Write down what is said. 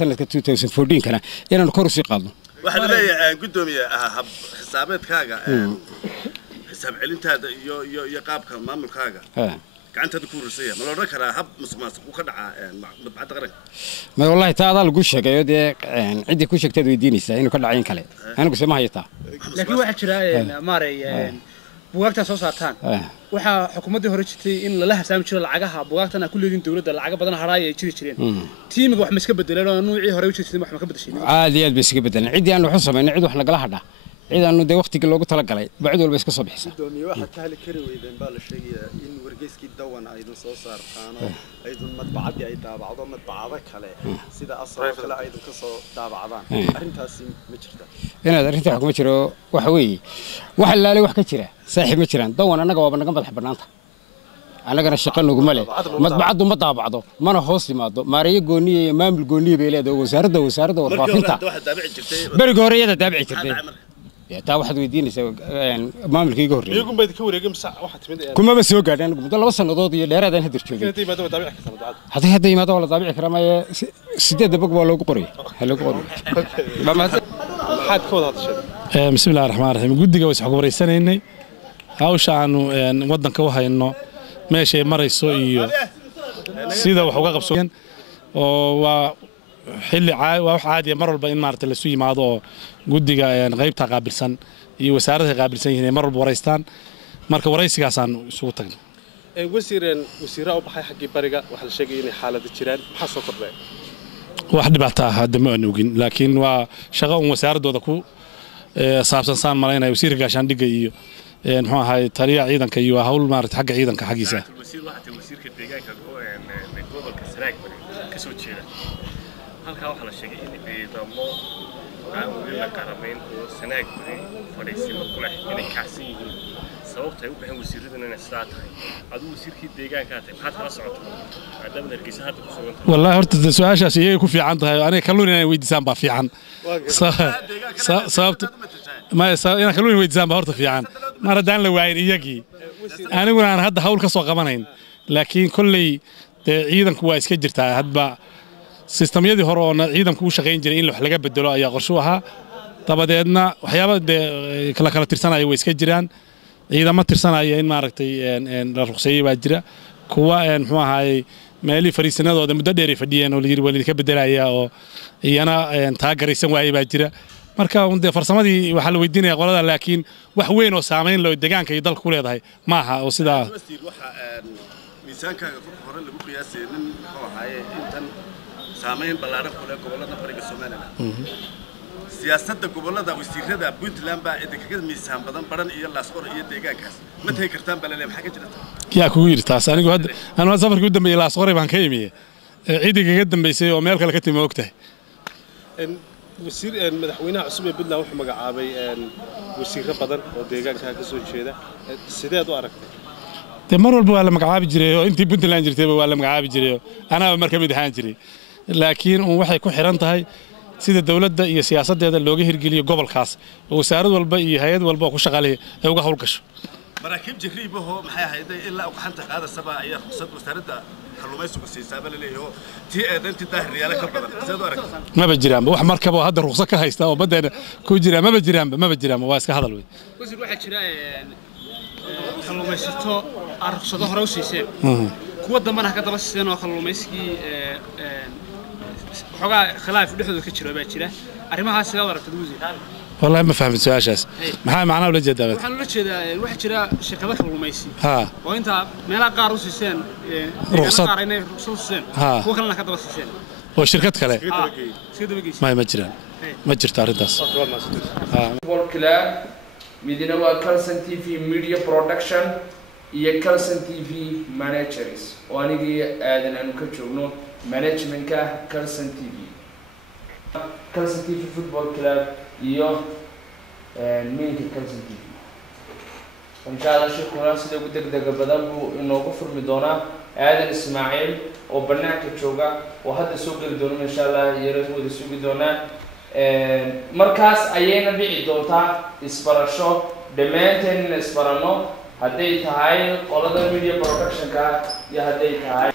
sanadka 2014 kana inaan kor u sii qaadno waxa la leeyahay gudoomiye hab xisaabeedkaaga حساب علنتها يو qaabka maamulkaaga gacantada ku rusay ma la oran karaa hab musuqmaasuq ku ka dhaca madbacad qaran ma wallahi taada lagu sheegayo cidii ku sheegtay weydiinaysa inuu ka dhacayn kale anigu sama haysta laakiin waxa jira maaray buugaagta soo saartaan waxa xukuumadii hore jirtay in la hasaam jiro lacagaha buugaagtana ku leedin dawladda lacag badan haraay ay jireen tiimiga wax ma iska bedeleen oo nuucii hore u jirtay wax ma ka bedeshay aad bay iska bedeleen cidii aan wax sameeyay cid wax nagala hadha ciidan de waqtiga loogu tala galay bacid walba iska soo bixisa doomiye waxa ka heli kari weydeen baa la sheegay in wargeyskii dawan ay soo saartaan oo ay madbacad ay daabacdo madbacada kale sida asal kale ay ka soo daabacdaan arintaasi ma jirta inaad arinta wax kuma jiro waxa weeye waxa laalay wax ka jira saaxiib ma jiraan dawan anaga waa naga madax banaanta anagana shaqo nagu male madbacadu ma daabacdo mana hoos yimaado maariyo gooniye iyo maamul gooniye bay leedahay wasaaradda warfaafinta bariga hore iyada daabici jirtay taa waxaad weydiinaysaa maamulkayga horreeyay iyagu baad ka wareegay masax waxa timid kuma ba soo gaadhaan muddo 2 sanadood iyo dheeraadaan hadir joogay hadda yimaado wala daabici kara ma 8 bog waa loogu qoray lagu qoray maxaad ka wada hadashay bismillaahir rahmaanir rahiim gudiga wax ku wareysanaynay hawsha aanu wadanka u hayno meeshay marayso iyo sida wax uga qabsoon oo waa xilli wax caadi mar walba in maartay la soo yimaado gudiga qaybta qaabilsan iyo wasaaradda qaabilsan yihiin mar walba wareystaan marka wareysigaas aan isugu tagno wasiira u baxay xaqii bariga waxa la sheegay in xaalada jiraan waxa soo kordhay wax dhibaato ah hadda ma oogin laakiin waa shaqo wasaaradooda ku saabsan saan malaynay wasiirka gaashaandhigga iyo muxuu ahay taliya ciidanka iyo hawl maartay xagga ciidanka xaqiisa wasiirka deegaanka gobolka Sanaag ka soo jeeda halka waxa la sheegay in ciidamo la qaramayn oo Sanaag fadhiisin ku leh inay kaacsan yihiin sababtay u bixin wasiiraduna inay sidaa tahay aduu wasiirkii deegaanka tahay maxaad kala socoto maadaama hargeysa hadda ku sugan tahay wallahi horta su'aashaas iyay ku fiican tahay aniga kalluun inay weydiisaan baa fiican sababta ma ina kalluun weydiisaan baa horta fiican mar hadaan la waayin iyagii aniguna aan hadda hawl ka soo qabanayn laakiin kulley ciidanku waa iska jirtaa hadba sistamyadii hore oo ciidanku u shaqeyn jiray in wax laga bedelo ayaa qorshe ahaa dabadeedna waxyaabo kala tirsanaya way iska jiraan ciidamo tirsanaya in maaragtay la ruqseeyay baa jira kuwa muxuu ahaay meelii fariisanadooda muddo dheer ay fadhiyeen oo la yiri wali ka bedelaya oo iyana taageeraysan waayay baa jira marka uu farsamadii waxa la weydiinaya qolada laakiin wax weyn oo saameyn loo deegaanka iyo dalka ku leedahay ma aha oo sida miisaanka hore lagu qiyaasay in waxa intan saameyn ballaaran ku leh gobolada bariga Soomaaliland siyaasadda gobolada wasiirada Puntland baa idinkaga miisaan badan baran iyo laasqor iyo deegaankaas ma tahay kartaan balale maxaa ka jirta yaa ku yiri taas anigu hadda aan safarkii u dambeeyay laasqor baan ka yimiyay ciidiga dambeysay oo meel kale ka timi ogtahay wasiir madaxweynaha cusub ee Puntland wuxuu magacaabay wasiirro badan oo deegaanka ka soo jeeda sideed u aragtay mar walba waa la magacaabi jiray oo intii Puntland jirtay waa la magacaabi jiray anaa marka mid ahaan jiray laakiin waxay ku xiran tahay sida dawladda iyo siyaasadeeda looga hirgeliyo gobolkaas oo wasaarad walba iyo hay'ad walba ku shaqaaleeyo ay uga hawl gasho maraakiib jiriibaho maxay ahayd ilaa xanta qaada sabaa ayaa ruqsad wasaaradda kalluumaysiga siisaba leeyahay tii eedanti daahriyaala ka badan sidoo aragtay ma jiraan wax markaba hadda ruqsad ka haysta oo badeena ku jira ma jiraan waa iska hadal weey wasiir waxa jira kalluumaysato ruqsado hore u siiseen kuwa dambana ka daba siiseen oo kalluumaysigii xogaa khilaaf dhexdooda ka jiro baa jira arrimahaas sidoo aragtay wasiir والله ما فهمت سؤالش maxaa macna ula jeedaa waxaan ula jeedaa waxa jira shirkado kalluumaysi oo inta meelaha qaar u siiseen qaar inay ruqsad siiseen kuwa kalena ka daba siiseen oo shirkad kale ma jiraan ma jirto arintaas midina waa Kalsan TV Media Production iyo Kalsan TV Managers oo anigii aadan aanu ka joogno managementka Kalsan TV Kalsan TV Football Club iyo minka Kalsan TV insha Allah shukran sida ugu degdega badan buu inoogu furmi doonaa aadan Ismaaciil oo banaanka jooga oo hadda soo gali doona insha Allah yeeras wada sugi doona markaas ayayna dhici doontaa isbarasho dhammaanteen isbarano hadday tahay qolada media production ka iyo hadday tahay